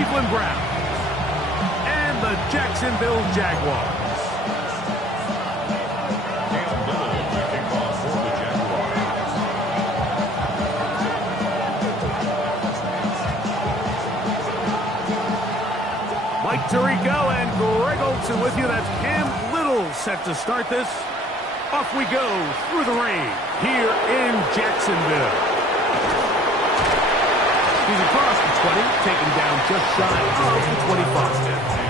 Cleveland Browns and the Jacksonville Jaguars. Mike Tirico and Greg Olsen with you. That's Cam Little set to start this. Off we go through the rain here in Jacksonville. He's across the 20, taken down just shy of the 25.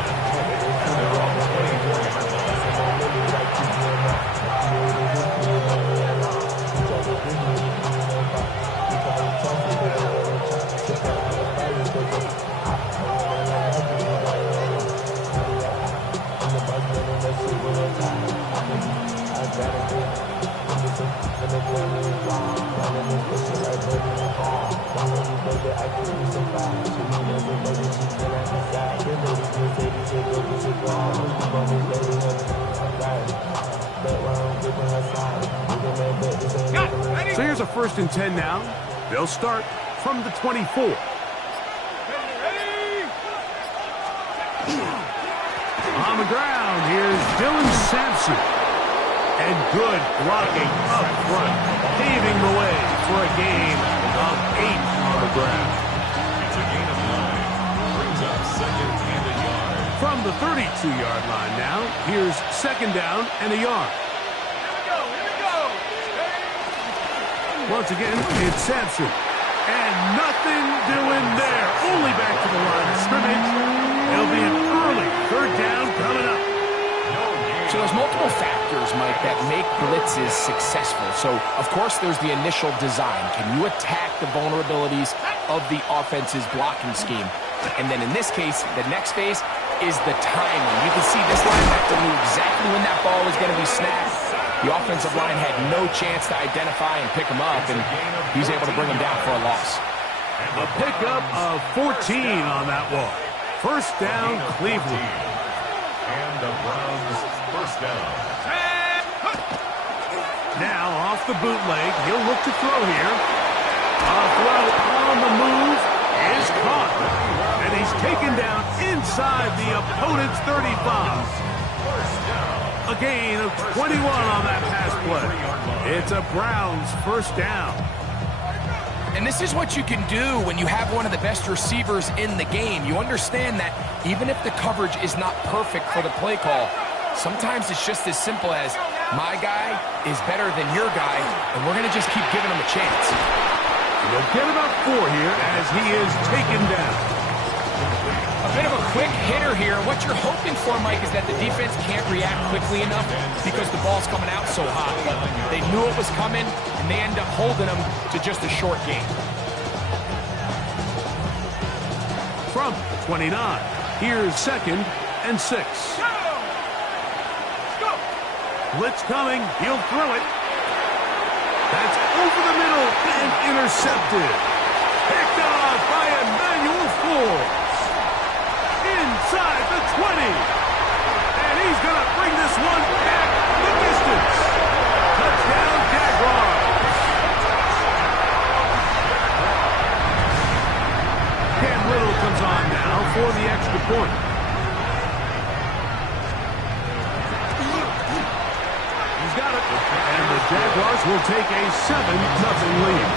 So here's a 1st and 10 now. They'll start from the 24. On the ground, here's Dylan Sampson. And good blocking up front, paving the way for a gain of 8 on the ground. It's a gain of 9. Brings up 2nd and a yard. From the 32-yard line now, here's 2nd down and a yard. Once again, it's Sampson. And nothing doing there. Only back to the line of scrimmage. It'll be an early 3rd down coming up. So there's multiple factors, Mike, that make blitzes successful. So, of course, there's the initial design. Can you attack the vulnerabilities of the offense's blocking scheme? And then in this case, the next phase is the timing. You can see this linebacker knew exactly when that ball was going to be snapped. The offensive line had no chance to identify and pick him up, and he's able to bring him down for a loss. A pickup of 14 on that one. 1st down, Cleveland. And the Browns 1st down. Now off the bootleg, he'll look to throw here. A throw on the move is caught. And he's taken down inside the opponent's 35. A gain of 21 on that pass play. It's a Browns 1st down. And this is what you can do when you have one of the best receivers in the game. You understand that even if the coverage is not perfect for the play call, sometimes it's just as simple as, my guy is better than your guy, and we're going to just keep giving him a chance. He'll get about 4 here as he is taken down. A bit of a quick hitter here. What you're hoping for, Mike, is that the defense can't react quickly enough because the ball's coming out so hot. But they knew it was coming, and they end up holding them to just a short gain. From 29, here's 2nd and 6. Blitz coming, he'll throw it. That's over the middle and intercepted. Picked off by Emmanuel Forbes. Inside the 20. And he's going to bring this one back the distance. Touchdown, Jaguars. Cam Little comes on now for the extra point. He's got it. And the Jaguars will take a 7-0 lead.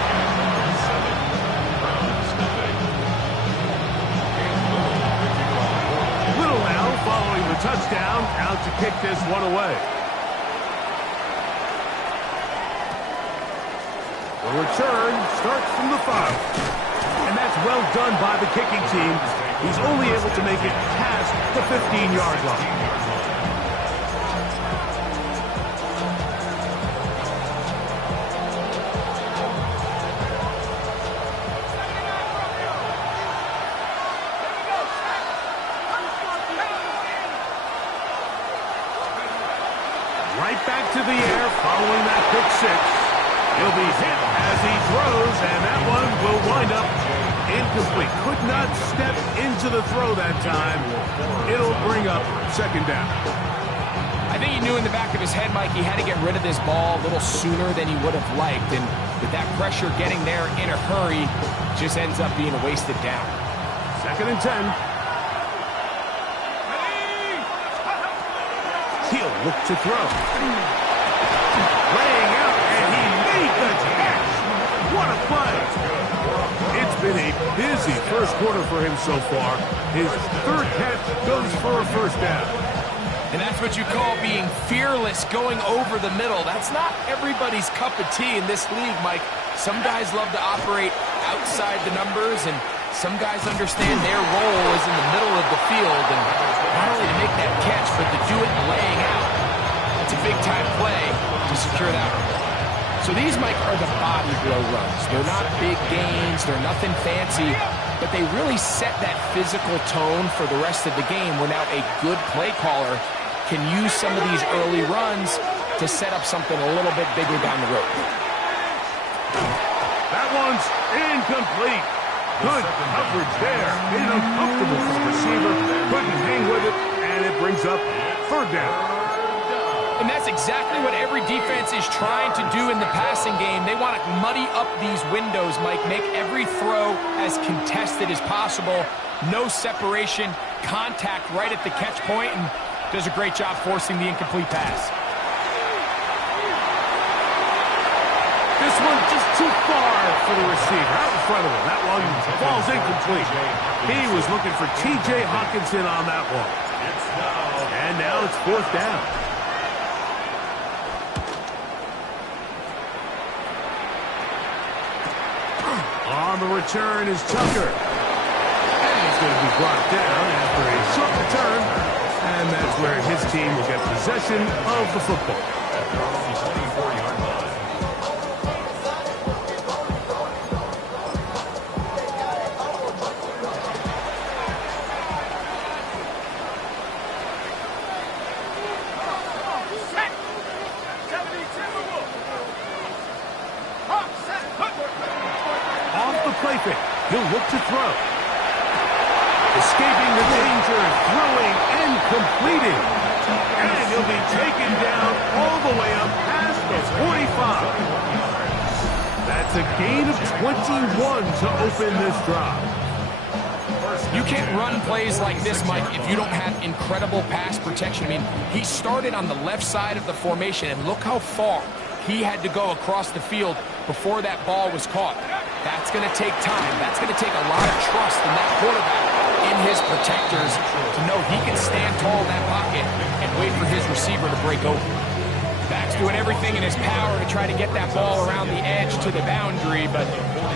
Following the touchdown, out to kick this one away. The return starts from the 5. And that's well done by the kicking team. He's only able to make it past the 15-yard line. Right back to the air following that pick 6. He'll be hit as he throws, and that one will wind up incomplete. Could not step into the throw that time. It'll bring up 2nd down. I think he knew in the back of his head, Mike, he had to get rid of this ball a little sooner than he would have liked. And with that pressure getting there in a hurry, just ends up being a wasted down. Second and 10. He'll look to throw. Laying out, and he made the catch. What a play. It's been a busy first quarter for him so far. His third catch goes for a first down. And that's what you call being fearless, going over the middle. That's not everybody's cup of tea in this league, Mike. Some guys love to operate outside the numbers, and some guys understand their role is in the middle of the field, and not only to make that catch, but to do it laying out. It's a big-time play to secure that one. So these, Mike, are the body blow runs. They're not big gains, they're nothing fancy, but they really set that physical tone for the rest of the game where now a good play caller can use some of these early runs to set up something a little bit bigger down the road. That one's incomplete. Good coverage there. Made it uncomfortable for the receiver. Couldn't hang with it, and it brings up third down. And that's exactly what every defense is trying to do in the passing game. They want to muddy up these windows, Mike, make every throw as contested as possible. No separation, contact right at the catch point, and does a great job forcing the incomplete pass. This one just too far for the receiver. Out in front of him. That one falls incomplete. He was looking for T.J. Hockenson on that one. And now it's fourth down. On the return is Tucker. And he's going to be brought down after a short return. And that's where his team will get possession of the football. He'll look to throw. Escaping the danger, throwing and completing. And he'll be taken down all the way up past the 45. That's a gain of 21 to open this drive. You can't run plays like this, Mike, if you don't have incredible pass protection. I mean, he started on the left side of the formation, and look how far he had to go across the field before that ball was caught. That's going to take time. That's going to take a lot of trust in that quarterback, in his protectors, to know he can stand tall in that pocket and wait for his receiver to break open. Back's doing everything in his power to try to get that ball around the edge to the boundary, but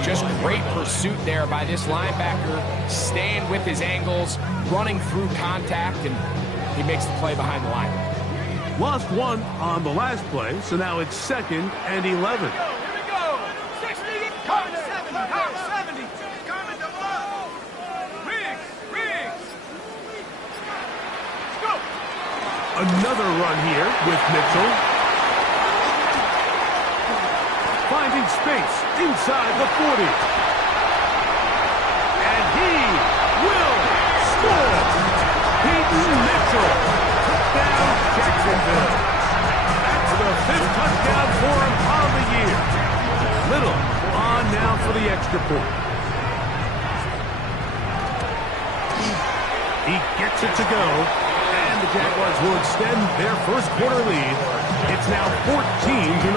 just great pursuit there by this linebacker, staying with his angles, running through contact, and he makes the play behind the line. Lost one on the last play, so now it's 2nd and 11. Another run here with Mitchell. Finding space inside the 40. And he will score. Peyton Mitchell took down Jacksonville. That's the 5th touchdown for him on the year. Little on now for the extra point. He gets it to go. And the Jaguars will extend their first quarter lead. It's now 14-0.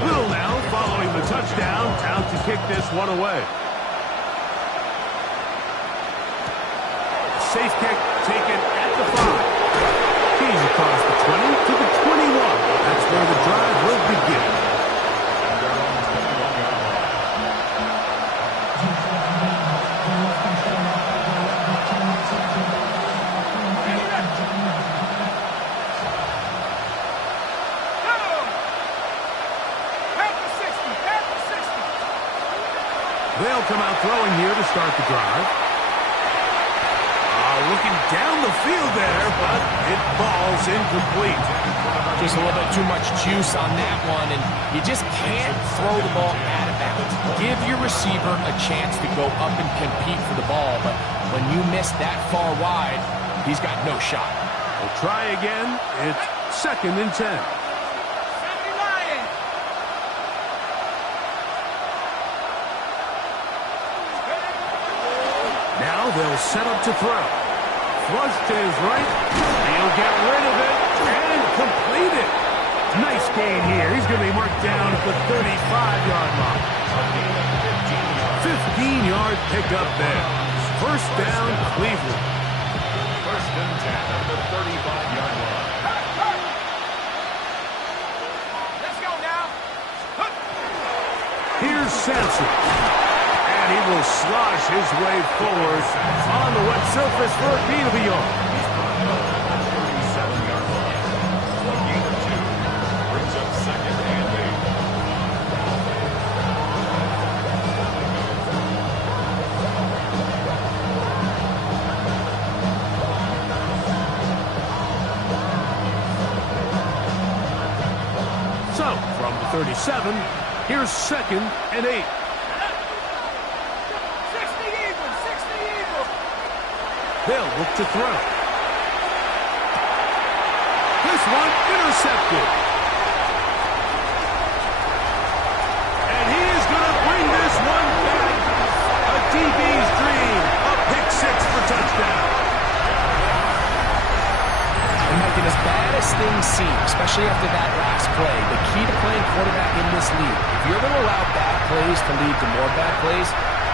Little now following the touchdown, out to kick this one away. Safe kick taken at the 5. He's across the 20 to the 21. That's where the drive will begin. They'll come out throwing here to start the drive. Looking down the field there, but it falls incomplete. Just a little bit too much juice on that one, and you just can't throw the ball out of bounds. Give your receiver a chance to go up and compete for the ball, but when you miss that far wide, he's got no shot. We'll try again. It's 2nd and 10. they'll set up to throw. Flush to his right. He'll get rid of it and complete it. Nice gain here. He's going to be marked down at the 35-yard line. 15-yard pickup there. First down, Cleveland. First and 10 at the 35-yard line. Let's go now. Here's Sampson. And he will slosh his way forward on the wet surface for a gain of a yard. 37-yard line. Gain of 2. Brings up second and 8. So, from the 37, here's second and 8. 60 Eagles. They'll look to throw. This one intercepted. And he is going to bring this one back. A DB's dream. A pick 6 for touchdown. And making as bad as things seem, especially after that last play, the key to playing quarterback in this league, if you're going to allow bad plays to lead to more bad plays,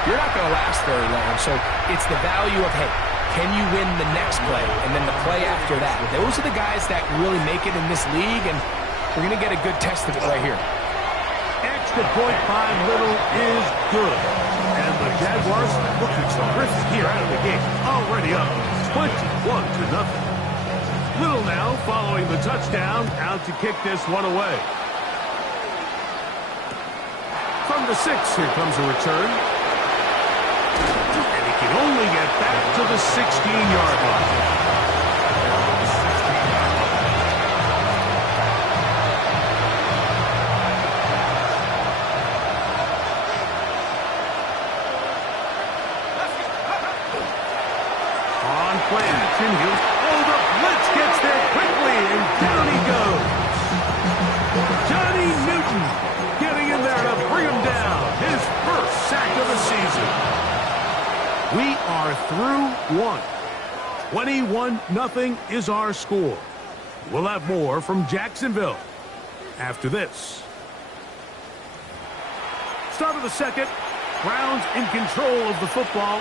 you're not going to last very long. So it's the value of, hey, can you win the next play and then the play after that? Those are the guys that really make it in this league, and we're going to get a good test of it right here. Extra point by Little is good. And the Jaguars looking terrific here out of the gate. Already up 21-0. Little now following the touchdown, out to kick this one away. From the 6, here comes a return. And he can only get back to the 16-yard line. On play action, the blitz gets there quickly, and down he goes. Johnny Newton getting in there to bring him down. His first sack of the season. We are through one. 21-0 is our score. We'll have more from Jacksonville after this. Start of the second. Browns in control of the football.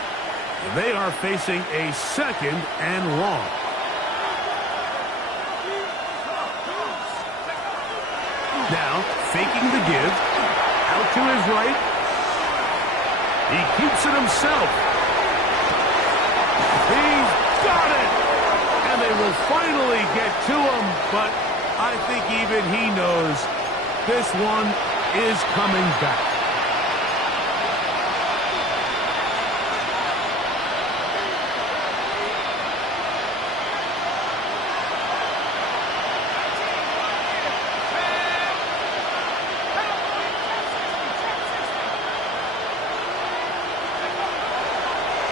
They are facing a second and long. Now, faking the give. Out to his right. He keeps it himself. He's got it! And they will finally get to him, but I think even he knows this one is coming back.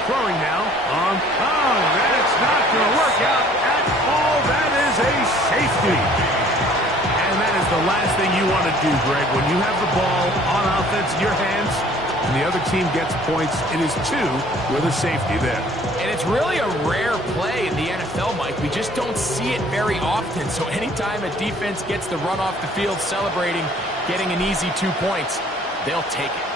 Throwing now on. Oh, that's not going to work out at all. That is a safety. And that is the last thing you want to do, Greg. When you have the ball on offense in your hands and the other team gets points, it is 2 with a safety there. And it's really a rare play in the NFL, Mike. We just don't see it very often. So anytime a defense gets to run off the field celebrating, getting an easy 2 points, they'll take it.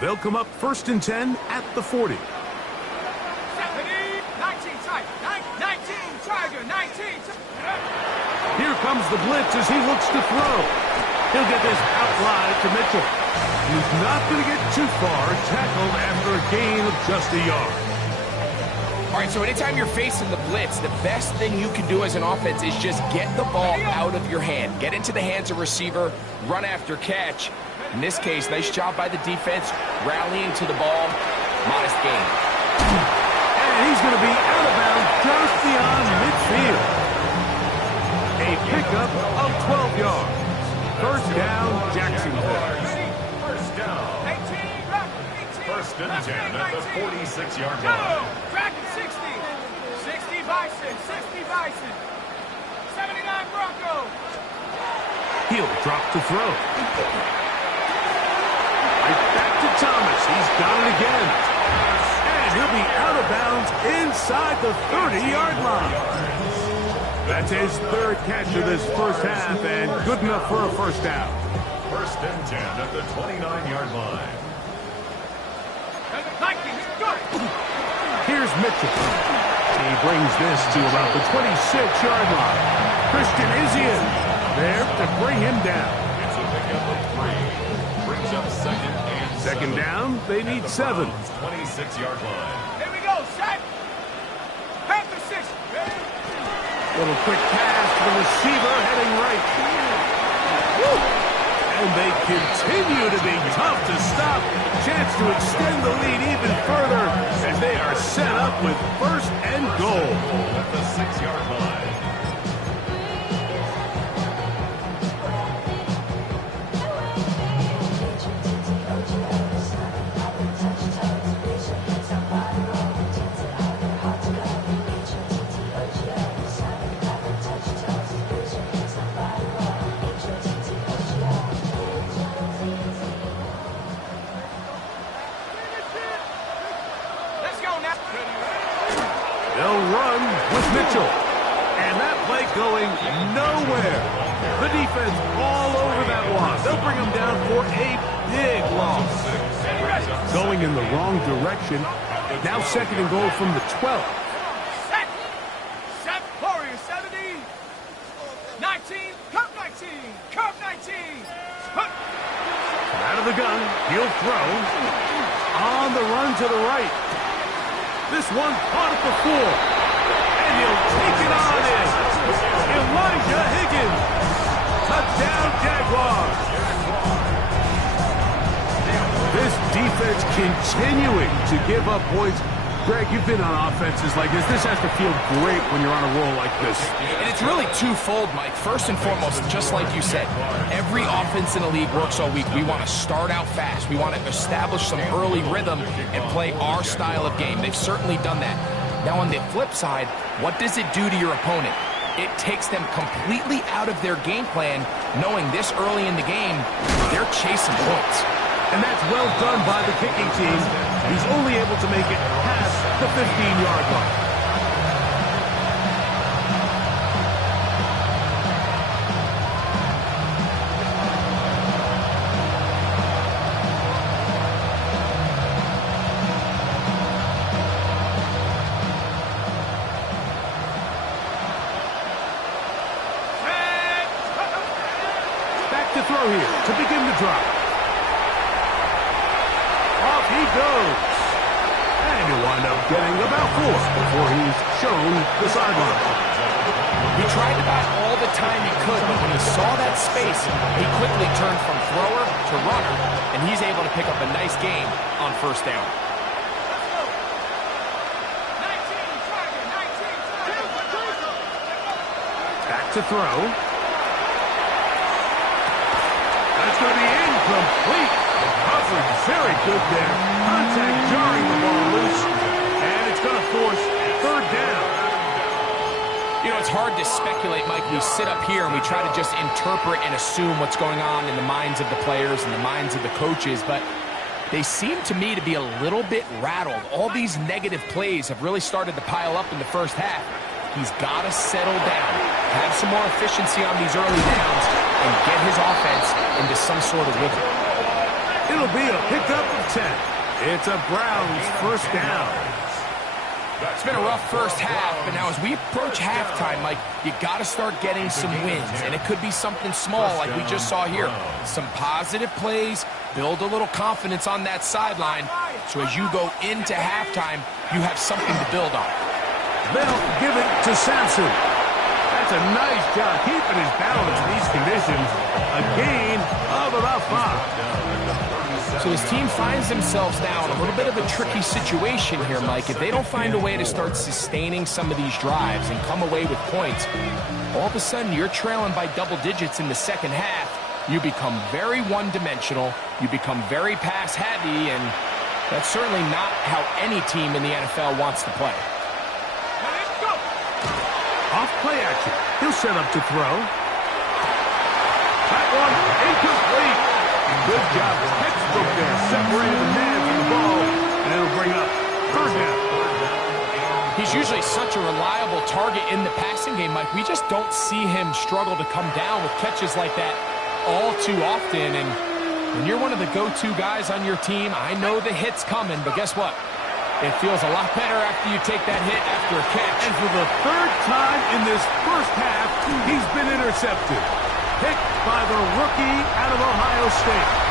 They'll come up first and 10 at the 40. 19 Charger, 19. Here comes the blitz as he looks to throw. He'll get this out wide to Mitchell. He's not going to get too far, tackled after a gain of just a yard. All right, so anytime you're facing the blitz, the best thing you can do as an offense is just get the ball out of your hand. Get into the hands of receiver, run after catch. In this case, nice job by the defense, rallying to the ball. Modest gain. And he's going to be out of bounds just beyond midfield. A pickup of 12 yards. First down, Jacksonville. First down. 18. First and 10 at the 46-yard line. Track 60. 65. Bison, 60 Bison, 79 Bronco. He'll drop to throw. Right back to Thomas. He's got it again. And he'll be out of bounds inside the 30-yard line. That's his third catch of this first half, and good enough for a first down. First and 10 at the 29-yard line. Here's Mitchell. He brings this to about the 26-yard line. Christian Izien there to bring him down. It's a pickup of 3. Brings up second and Second down, they need 7. 26-yard line. Here we go, set. Panther 6. Little quick pass to the receiver heading right. Woo! And they continue to be tough to stop. Chance to extend the lead even further as they are set up with first and goal. At the 6-yard line. They'll run with Mitchell. And that play going nowhere. The defense all over that one. They'll bring him down for a big loss. Going in the wrong direction. Now second and goal from the 12. Set. Set. Warrior 70. 19. Curve 19. Curve 19. Hunt. Out of the gun. He'll throw. On the run to the right. This one caught at the 4. And he'll take it on in. Elijah Higgins. Touchdown, Jaguars. This defense continuing to give up points. Greg, you've been on offenses like this. This has to feel great when you're on a roll like this. And it's really twofold, Mike. First and foremost, just like you said, every offense in the league works all week. We want to start out fast. We want to establish some early rhythm and play our style of game. They've certainly done that. Now, on the flip side, what does it do to your opponent? It takes them completely out of their game plan, knowing this early in the game, they're chasing points. And that's well done by the kicking team. He's only able to make it past the 15-yard line. Back to throw here to begin the drive. Off he goes. And he'll wind up getting about 4 before he's shown the sideline. He tried to buy all the time he could, but when he saw that space, he quickly turned from thrower to runner, and he's able to pick up a nice gain on first down. Back to throw. That's going to be incomplete. The coverage very good there. Contact jarring the ball loose. And it's going to force third down. You know, it's hard to speculate, Mike. We sit up here and we try to just interpret and assume what's going on in the minds of the players and the minds of the coaches, but they seem to me to be a little bit rattled. All these negative plays have really started to pile up in the first half. He's got to settle down, have some more efficiency on these early downs, and get his offense into some sort of rhythm. It'll be a pickup of 10. It's a Browns first down. It's been a rough first half, but now as we approach halftime, Mike, you got to start getting some wins, and it could be something small like we just saw here. Some positive plays, build a little confidence on that sideline, so as you go into halftime, you have something to build on. They'll give it to Sampson. That's a nice job keeping his balance in these conditions. A gain of about 5. So his team finds themselves now in a little bit of a tricky situation here, Mike. If they don't find a way to start sustaining some of these drives and come away with points, all of a sudden you're trailing by double digits in the second half. You become very one-dimensional. You become very pass-heavy, and that's certainly not how any team in the NFL wants to play. Off play action. He'll set up to throw. That one incomplete. Good job. Textbook there. Separated the man from the ball. And it'll bring up third down. He's usually such a reliable target in the passing game, Mike. We just don't see him struggle to come down with catches like that all too often. And when you're one of the go-to guys on your team, I know the hit's coming, but guess what? It feels a lot better after you take that hit after a catch. And for the third time in this first half, he's been intercepted. Picked by the rookie out of Ohio State.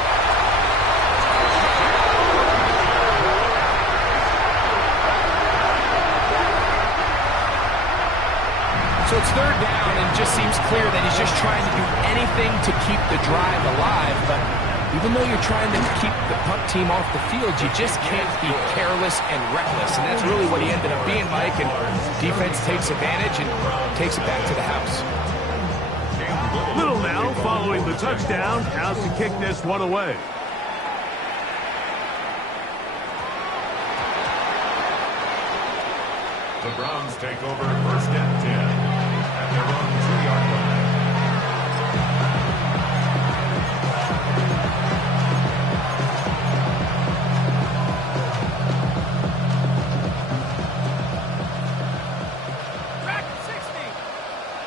So it's third down, and it just seems clear that he's just trying to do anything to keep the drive alive. But even though you're trying to keep the punt team off the field, you just can't be careless and reckless. And that's really what he ended up being, Mike. And defense takes advantage and takes it back to the house. Little now following the touchdown. Out to kick this one away. The Browns take over first and 10 at their own 2-yard line. Back at 60.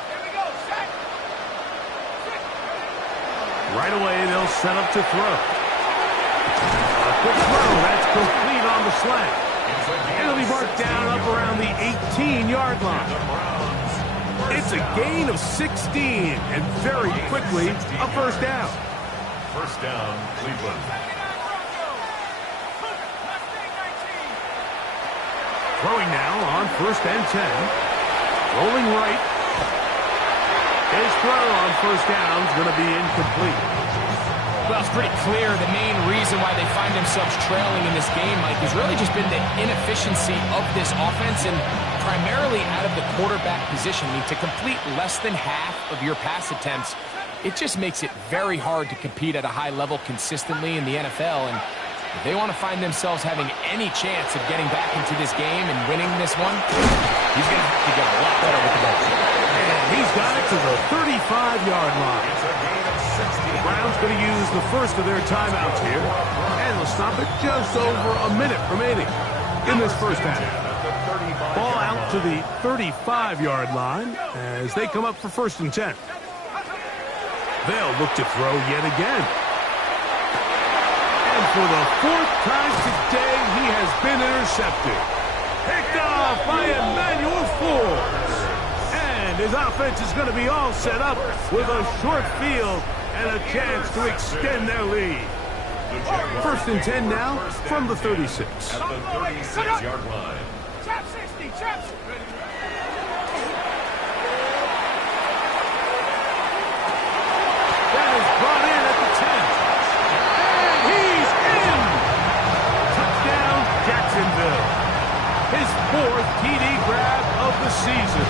Here we go, set. Right away, they'll set up to throw. A quick throw. That's complete on the slant. It'll be marked down up around the 18-yard line. It's a gain of 16, and very quickly, a first down. First down, Cleveland. Throwing now on first and 10. Rolling right. His throw on first down is going to be incomplete. Well, it's pretty clear the main reason why they find themselves trailing in this game, Mike, has really just been the inefficiency of this offense and primarily out of the quarterback position. I mean, to complete less than half of your pass attempts, it just makes it very hard to compete at a high level consistently in the NFL. And if they want to find themselves having any chance of getting back into this game and winning this one, he's going to have to get a lot better with the ball. And he's got it to the 35-yard line. The Browns going to use the first of their timeouts here, and they'll stop it just over a minute remaining in this first half. Ball out to the 35-yard line as they come up for first and 10. They'll look to throw yet again. And for the fourth time today, he has been intercepted. Picked off by Emmanuel Forbes. And his offense is going to be all set up with a short field and a chance to extend their lead. First and 10 now from the 36. At the 36-yard line. Trap 60, trap 60. That is brought in at the 10. And he's in! Touchdown, Jacksonville. His fourth TD grab of the season.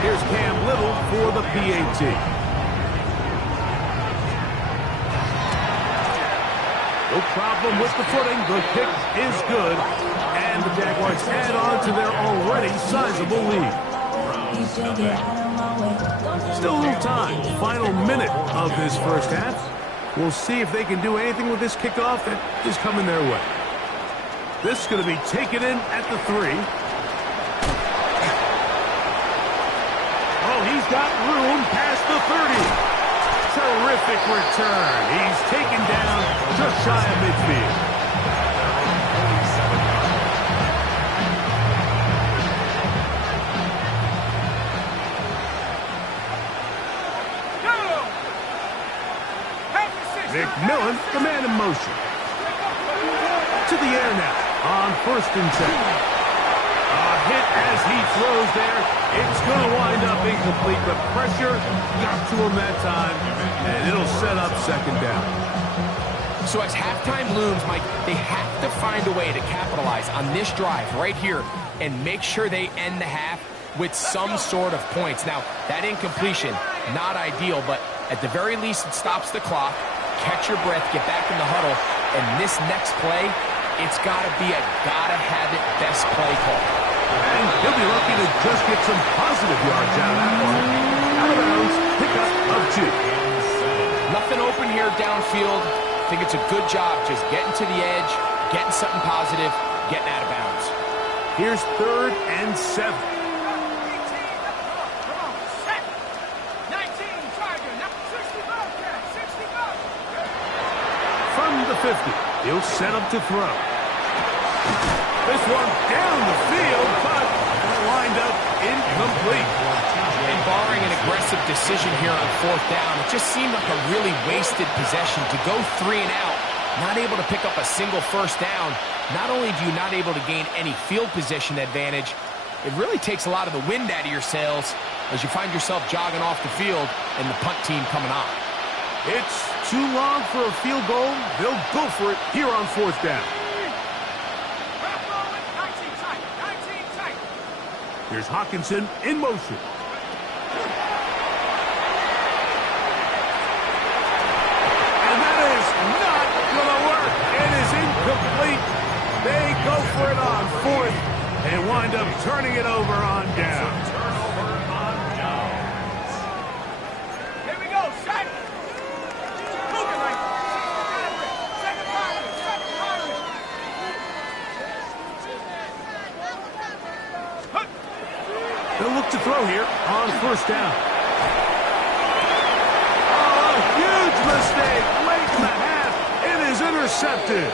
Here's Cam Little for the PAT. No problem with the footing. The kick is good. And the Jaguars add on to their already sizable lead. Still a little time. Final minute of this first half. We'll see if they can do anything with this kickoff that is coming their way. This is going to be taken in at the 3. Oh, he's got room past the 30. Terrific return. He's taken down just shy of midfield. McMillan, the man in motion. To the air now on first and 10. A hit as he throws there. It's going to wind up incomplete, but pressure got to him that time, and it'll set up second down. So as halftime looms, Mike, they have to find a way to capitalize on this drive right here and make sure they end the half with some sort of points. Now, that incompletion, not ideal, but at the very least it stops the clock. Catch your breath, get back in the huddle, and this next play, it's got to be a gotta-have-it best play call. And he'll be lucky to to just get some positive yards out of that one. Out of bounds, pickup of 2. Nothing open here downfield. I think it's a good job just getting to the edge, getting something positive, getting out of bounds. Here's 3rd and 7. From the 50, he'll set up to throw. This one down the field, but lined up incomplete. And barring an aggressive decision here on 4th down, it just seemed like a really wasted possession to go 3 and out, not able to pick up a single 1st down. Not only do you not able to gain any field position advantage, it really takes a lot of the wind out of your sails as you find yourself jogging off the field and the punt team coming on. It's too long for a field goal. They'll go for it here on 4th down. Here's Hockenson in motion. And that is not going to work. It is incomplete. They go for it on 4th and wind up turning it over on down. Here we go, set. They'll look to throw here on 1st down. Oh, a huge mistake late in the half. It is intercepted.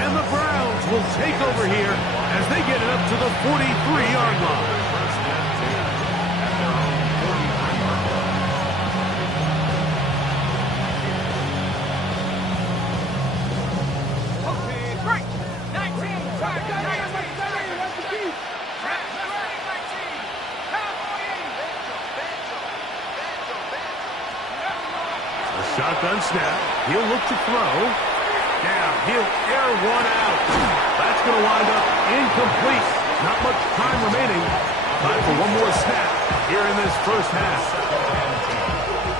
And the Browns will take over here as they get it up to the 43-yard line. Shotgun snap. He'll look to throw. Now he'll air one out. That's going to wind up incomplete. Not much time remaining. Time for one more snap here in this 1st half.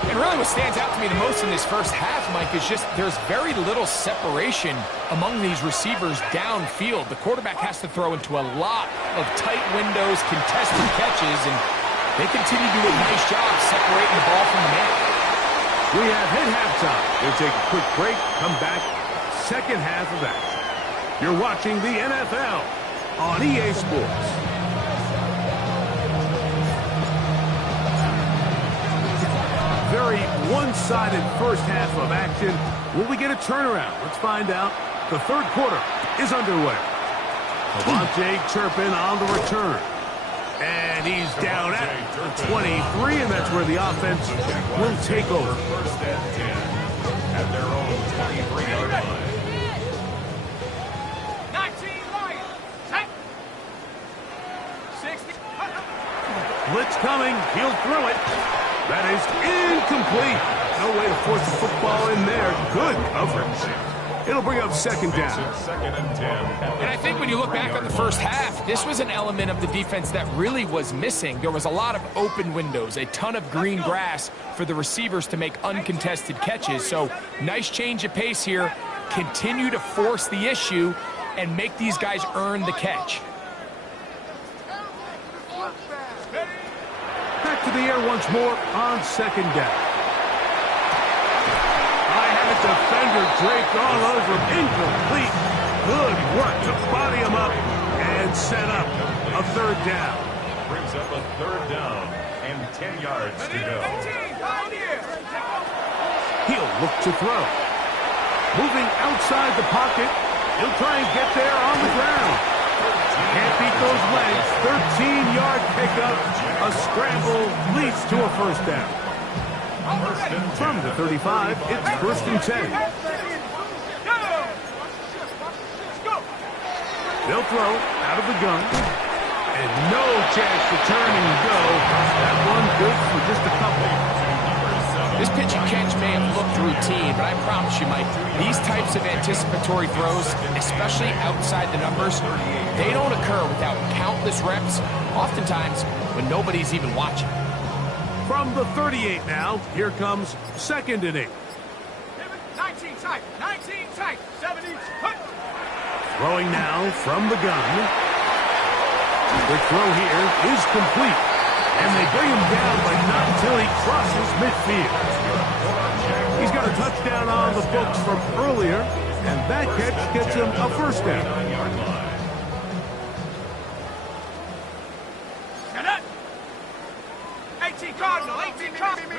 And really what stands out to me the most in this 1st half, Mike, is just there's very little separation among these receivers downfield. The quarterback has to throw into a lot of tight windows, contested catches, and they continue to do a nice job separating the ball from the man. We have hit halftime. We'll take a quick break, come back, 2nd half of action. You're watching the NFL on EA Sports. Very one-sided 1st half of action. Will we get a turnaround? Let's find out. The 3rd quarter is underway. Devontae Turpin on the return. And he's down at the 23, and that's where the offense will take over. 1st and 10 at their own 23-yard line. 19 Lions. 60. Blitz coming. He'll throw it. That is incomplete. No way to force the football in there. Good coverage. It'll bring up 2nd down. 2nd and 10. And I think when you look back on the 1st half, this was an element of the defense that really was missing. There was a lot of open windows, a ton of green grass for the receivers to make uncontested catches. So nice change of pace here. Continue to force the issue and make these guys earn the catch. Back to the air once more on 2nd down. Defender draped all over him. Incomplete. Good work to body him up and set up a 3rd down. Brings up a 3rd down and 10 yards to go. He'll look to throw. Moving outside the pocket. He'll try and get there on the ground. Can't beat those legs. 13-yard pickup. A scramble leads to a 1st down. From the 35, it's 1st and 10. They'll throw out of the gun. And no chance to turn and go. That one good for just a couple. This pitch and catch may have looked routine, but I promise you, Mike, these types of anticipatory throws, especially outside the numbers, they don't occur without countless reps, oftentimes when nobody's even watching. From the 38 now, here comes 2nd and 8. 19 tight, 70. Throwing now from the gun. The throw here is complete. And they bring him down, but not until he crosses midfield. He's got a touchdown on the books from earlier, and that catch gets him a first down. Get it. 18 Cardinal, 18 Cardinal.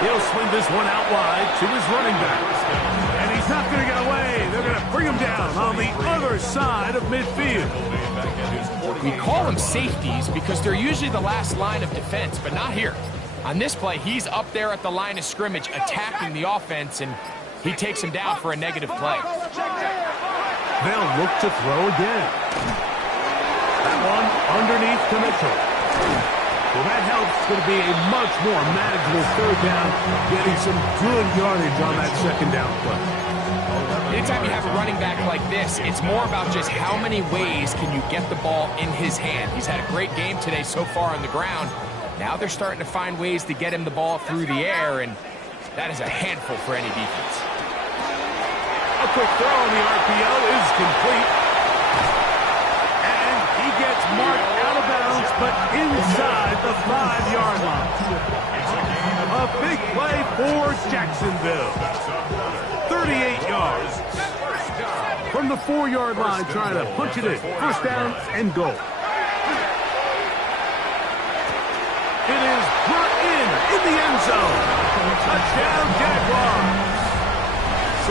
He'll swing this one out wide to his running back. And he's not going to get away. They're going to bring him down on the other side of midfield. We call them safeties because they're usually the last line of defense, but not here. On this play, he's up there at the line of scrimmage attacking the offense, and he takes him down for a negative play. They'll look to throw again. That one underneath to Mitchell. Well, that helps. It's going to be a much more manageable third down, getting some good yardage on that second down play. Anytime you have a running back like this, it's more about just how many ways can you get the ball in his hand. He's had a great game today so far on the ground. Now they're starting to find ways to get him the ball through the air, and that is a handful for any defense. A quick throw on the RPO is complete. And he gets marked out of bounds, but inside the 5-yard line. A big play for Jacksonville. 38 yards. From the 4-yard line, trying to punch it in. First down and goal. It is brought in the end zone. Touchdown, Jaguars.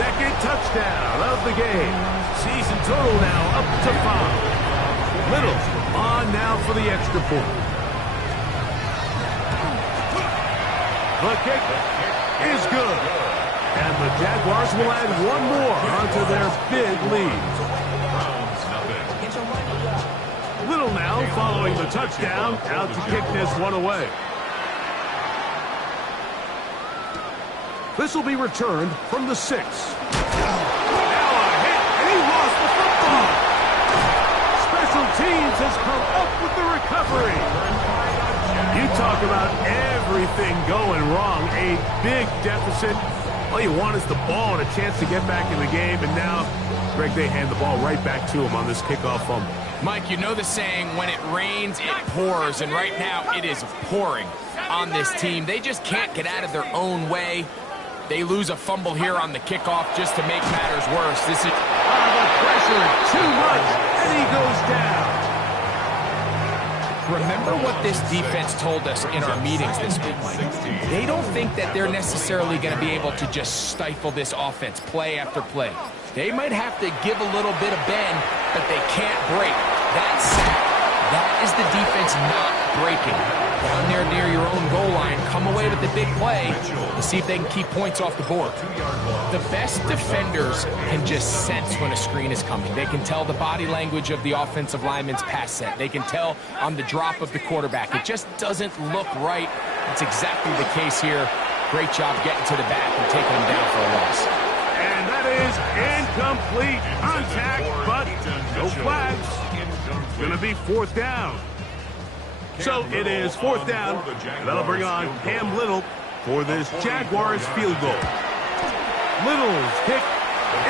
Second touchdown of the game. Season total now up to 5. Little on now for the extra point. The kick is good. And the Jaguars will add one more onto their big lead. Little now following the touchdown, out to kick this one away. This will be returned from the 6. Now a hit, and he lost the football. Special teams has come up with the recovery. You talk about everything going wrong. A big deficit. All you want is the ball and a chance to get back in the game, and now, Greg, they hand the ball right back to him on this kickoff fumble. Mike, you know the saying, when it rains, it pours, and right now it is pouring on this team. They just can't get out of their own way. They lose a fumble here on the kickoff just to make matters worse. This is the pressure, too much, and he goes down. Remember what this defense told us in our meetings this week, Mike. They don't think that they're necessarily going to be able to just stifle this offense play after play. They might have to give a little bit of bend, but they can't break. That sack, that is the defense not breaking. Down there near your own goal line, come away with the big play to see if they can keep points off the board. The best defenders can just sense when a screen is coming. They can tell the body language of the offensive lineman's pass set. They can tell on the drop of the quarterback. It just doesn't look right. It's exactly the case here. Great job getting to the back and taking them down for a loss. And that is incomplete contact, but no flags. It's going to be 4th down. So it is 4th down. That'll bring on Cam Little for this Jaguars field goal. Little's kick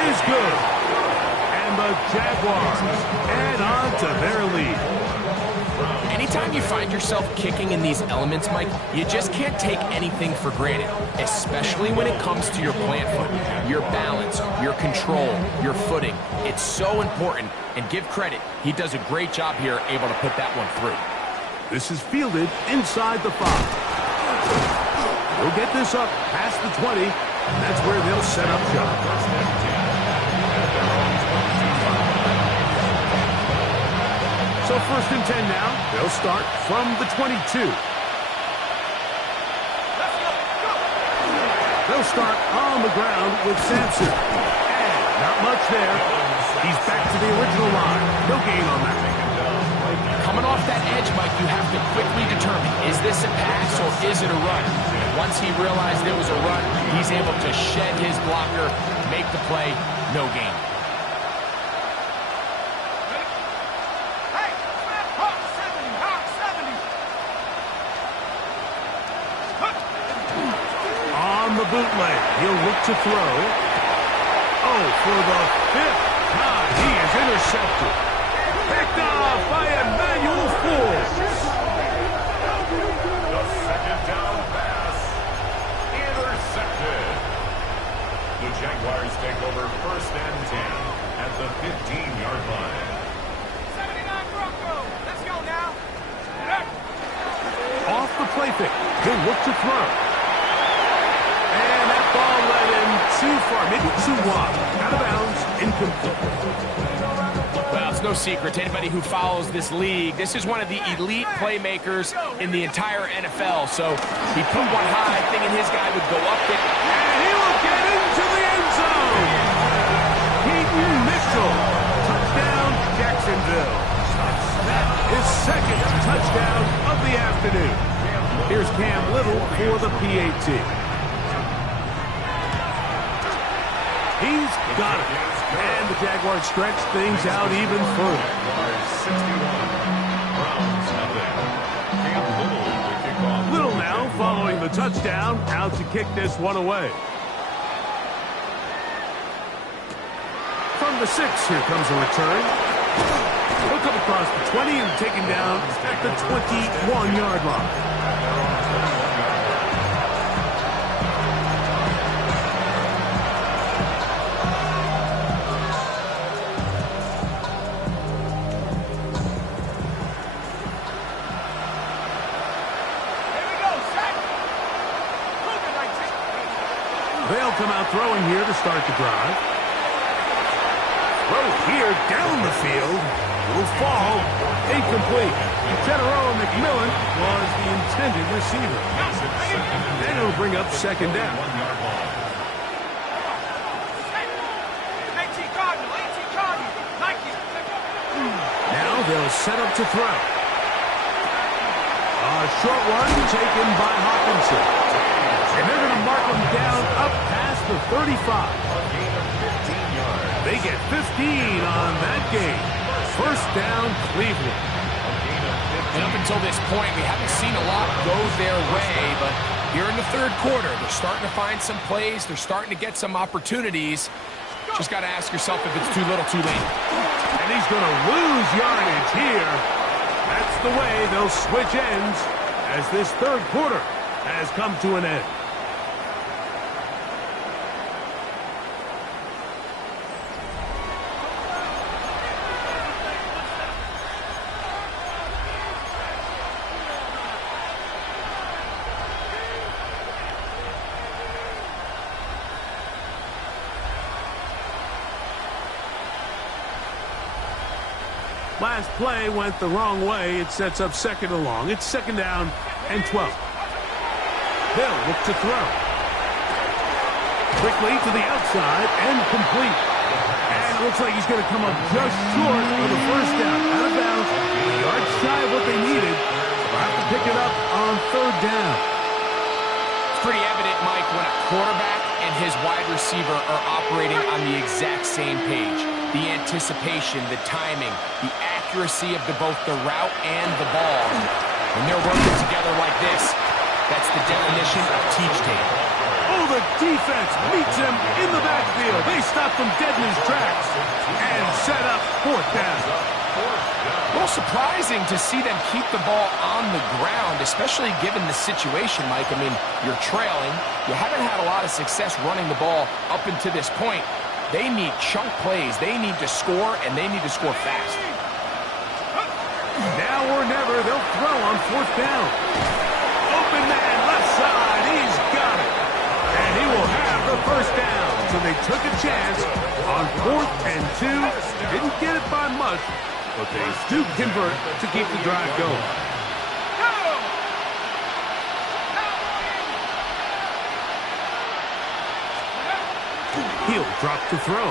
is good. And the Jaguars add on to their lead. Anytime you find yourself kicking in these elements, Mike, you just can't take anything for granted, especially when it comes to your plant foot, your balance, your control, your footing. It's so important, and give credit. He does a great job here, able to put that one through. This is fielded inside the 5. They'll get this up past the 20, and that's where they'll set up shop. So 1st and 10 now. They'll start from the 22. They'll start on the ground with Sampson. And not much there. He's back to the original line. No gain on that. Coming off that edge, Mike, you have to quickly determine, is this a pass or is it a run? And once he realized there was a run, he's able to shed his blocker, make the play, no gain. On the bootleg, he'll look to throw. Oh, for the 5th time, he is intercepted. He'll look to throw. And that ball led him too far, maybe too wide. Out of bounds, incomplete. Well, it's no secret to anybody who follows this league. This is one of the elite playmakers in the entire NFL. So he put one high, thinking his guy would go up it. And he will get into the end zone. Keaton Mitchell. Touchdown, Jacksonville. His second touchdown of the afternoon. Here's Cam Little for the PAT. He's got it. And the Jaguars stretch things out even further. 61. Little now following the touchdown, out to kick this one away. From the 6, here comes a return. He'll come across the 20 and taken down at the 21-yard line. They'll come out throwing here to start the drive. Throw here down the field. Will fall. Incomplete. General McMillan was the intended receiver. And it'll bring up second down. Now they'll set up to throw. A short one taken by Hawkinson. And they're going to mark him down up past the 35. They get 15 on that game. First down, Cleveland. And up until this point, we haven't seen a lot go their way, but here in the third quarter, they're starting to find some plays. They're starting to get some opportunities. Just got to ask yourself if it's too little, too late. And he's going to lose yardage here. That's the way they'll switch ends as this third quarter has come to an end. Last play went the wrong way. It sets up second and long. It's second down and 12. They'll look to throw. Quickly to the outside and complete. And it looks like he's going to come up just short of the first down. Out of bounds. A yard shy of what they needed. They'll have to pick it up on third down. It's pretty evident, Mike, when a quarterback and his wide receiver are operating on the exact same page. The anticipation, the timing, the accuracy of both the route and the ball. When they're working together like this, that's the definition of teach tape. Oh, the defense meets him in the backfield. They stop him dead in his tracks and set up fourth down. A little surprising to see them keep the ball on the ground, especially given the situation, Mike. I mean, you're trailing. You haven't had a lot of success running the ball up until this point. They need chunk plays. They need to score, and they need to score fast. Now or never, they'll throw on fourth down. Open man, left side, he's got it. And he will have the first down. So they took a chance on 4th and 2. Didn't get it by much, but they do convert to keep the drive going. He'll drop to throw.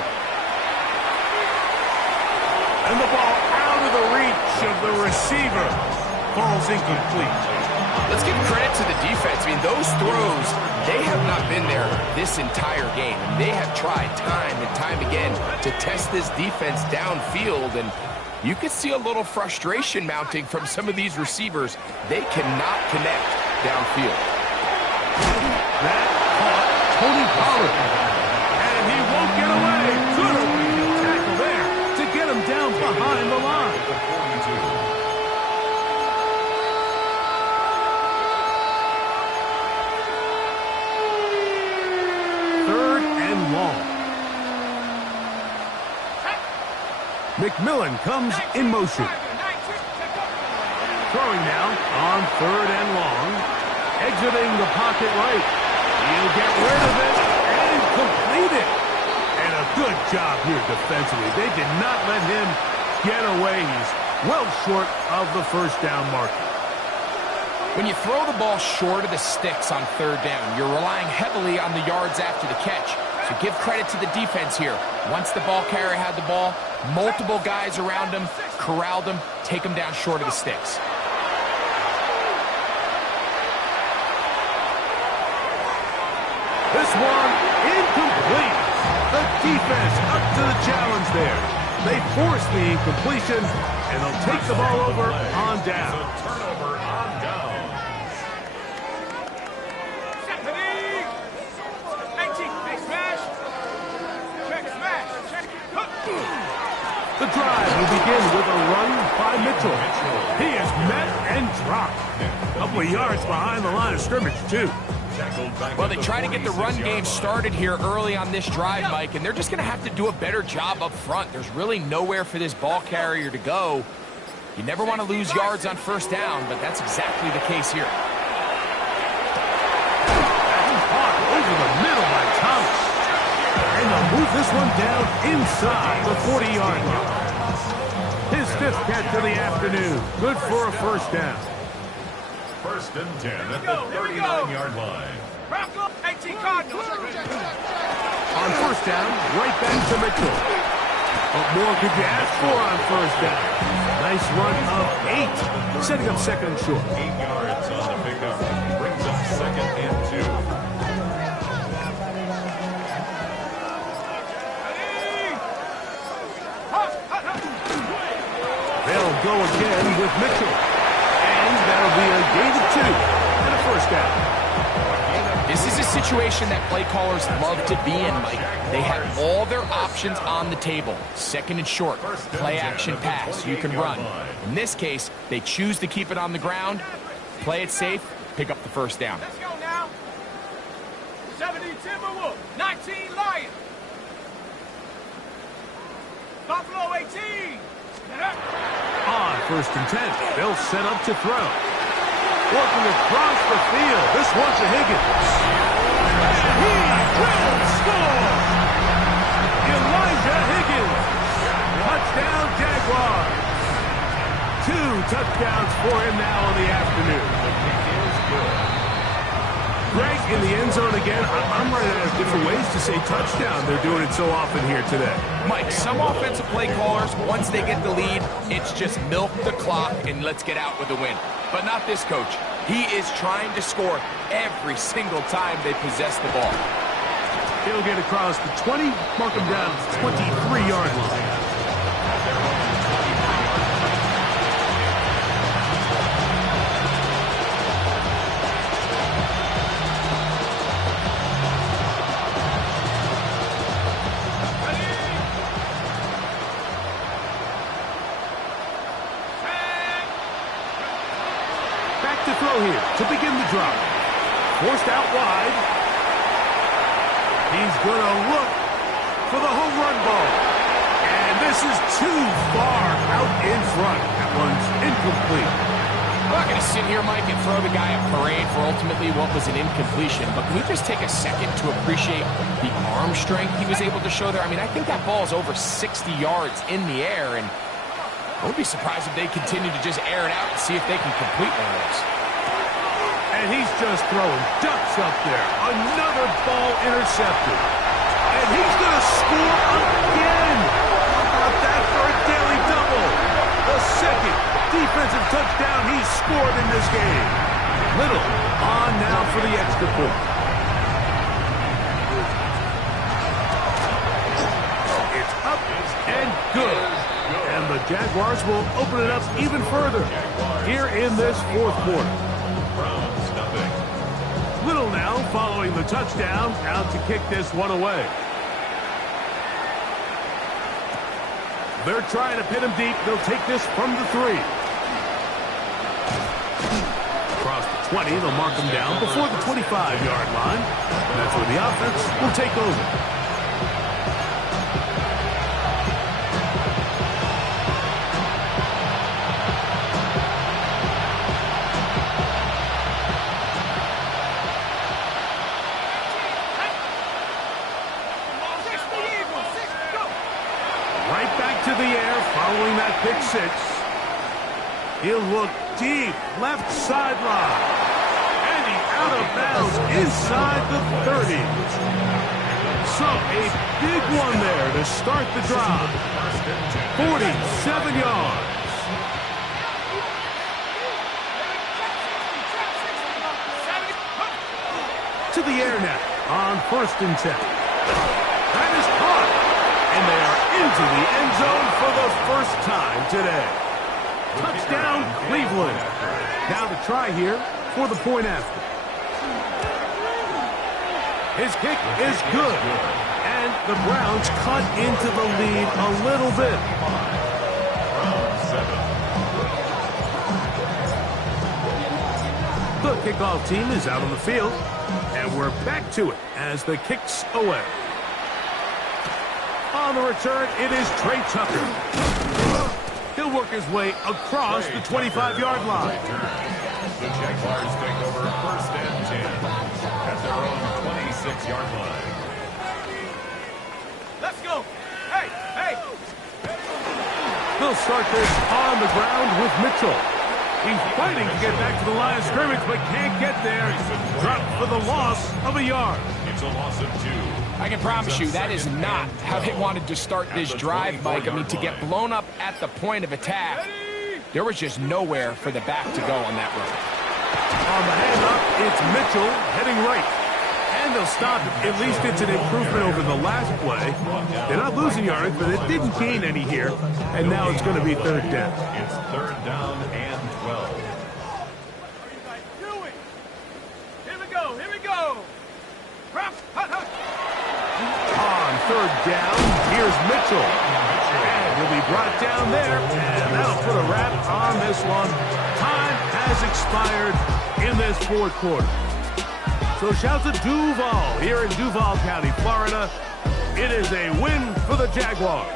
And the ball out of the reach of the receiver. Falls incomplete. Let's give credit to the defense. I mean, those throws, they have not been there this entire game. They have tried time and time again to test this defense downfield, and you can see a little frustration mounting from some of these receivers. They cannot connect downfield. That caught Tony Pollard. And he won't get away. Good opening tackle there to get him down behind the line. Third and long. McMillan comes in motion. Throwing now on third and long. Exiting the pocket right. He'll get rid of it and complete it. And a good job here defensively. They did not let him get away. He's well short of the first down marker. When you throw the ball short of the sticks on third down, you're relying heavily on the yards after the catch. So give credit to the defense here. Once the ball carrier had the ball, multiple guys around him, corralled him, take him down short of the sticks. This one incomplete. The defense up to the challenge there. They force the incompletion, and they'll take the ball over on down. Turnover on down. Stephanie! 18, big smash. Check, smash. Check. The drive will begin with a run by Mitchell. He is met and dropped. A couple of yards behind the line of scrimmage, too. Well, they try to get the run game started here early on this drive, Mike, and they're just going to have to do a better job up front. There's really nowhere for this ball carrier to go. You never want to lose yards on first down, but that's exactly the case here. Over the middle by Thomas. And they'll move this one down inside the 40-yard line. His fifth catch of the afternoon. Good for a first down. First and 10 at the 39-yard line. Bronco, 18 Cardinals. On first down, right back to Mitchell. What more could you ask for on first down? Nice run of 8, setting up second and short. 8 yards on the pickup. Brings up second and 2. They'll go again with Mitchell. And that'll be a gain of 2 and a first down. This is a situation that play callers love to be in, Mike. They have all their options on the table. Second and short, play action pass, you can run. In this case, they choose to keep it on the ground, play it safe, pick up the first down. Let's go now. 70 Timberwolves, 19 Lions. Buffalo 18. On first and 10, they'll set up to throw. Working across the field. This one to Higgins. And he will score! Elijah Higgins. Touchdown, Jaguars. 2 touchdowns for him now in the afternoon. The kick is good. Greg, in the end zone again. I'm running out of different ways to say touchdown. They're doing it so often here today. Mike, some offensive play callers, once they get the lead, it's just milk the clock and let's get out with a win. But not this coach. He is trying to score every single time they possess the ball. He'll get across the 20, mark him down to the 23-yard line. To throw here to begin the drive. Forced out wide. He's going to look for the home run ball. And this is too far out in front. That one's incomplete. I'm not going to sit here, Mike, and throw the guy a parade for ultimately what was an incompletion, but can we just take a second to appreciate the arm strength he was able to show there? I mean, I think that ball is over 60 yards in the air, and I wouldn't be surprised if they continue to just air it out and see if they can complete one of those. And he's just throwing ducks up there. Another ball intercepted. And he's going to score again. How about that for a daily double? The second defensive touchdown he's scored in this game. Little on now for the extra point. It's up and good. And the Jaguars will open it up even further here in this fourth quarter. Little now following the touchdown, out to kick this one away. They're trying to pin him deep. They'll take this from the 3. Across the 20, they'll mark him down before the 25-yard line. That's where the offense will take over. He'll look deep, left sideline. And he's out of bounds inside the 30. So a big one there to start the drive. 47 yards. To the air now on 1st and 10. That is caught. And they are into the end zone for the first time today. Touchdown, Cleveland. Now the try here for the point after. His kick is good. And the Browns cut into the lead a little bit. The kickoff team is out on the field. And we're back to it as the kick's away. On the return, it is Trey Tucker. He'll work his way across the 25-yard line. The Jaguars take over 1st and 10 at their own 26-yard line. Let's go. Hey, hey. They'll start this on the ground with Mitchell. He's fighting to get back to the line of scrimmage, but can't get there. Dropped for the loss of a yard. It's a loss of 2. I can promise you that is not how they wanted to start this drive, Mike. I mean, to get blown up at the point of attack, there was just nowhere for the back to go on that run. On the handoff, it's Mitchell heading right. And they'll stop it. At least it's an improvement over the last play. They're not losing yards, but it didn't gain any here. And now it's going to be 3rd down. It's 3rd down and 12. Do it. Here we go. Here we go. On 3rd down, here's Mitchell. And he'll be brought down there. And that'll put a wrap on this one. Time has expired in this 4th quarter. So shout to Duval here in Duval County, Florida. It is a win for the Jaguars.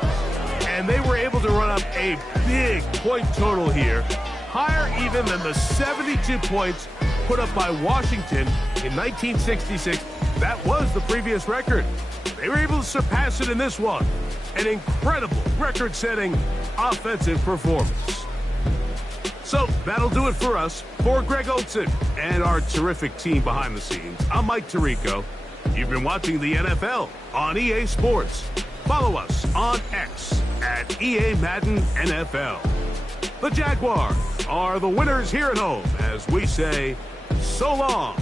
And they were able to run up a big point total here, higher even than the 72 points put up by Washington in 1966. That was the previous record. They were able to surpass it in this one. An incredible record-setting offensive performance. So that'll do it for us. For Greg Olsen and our terrific team behind the scenes, I'm Mike Tirico. You've been watching the NFL on EA Sports. Follow us on X at EA Madden NFL. The Jaguars are the winners here at home as we say so long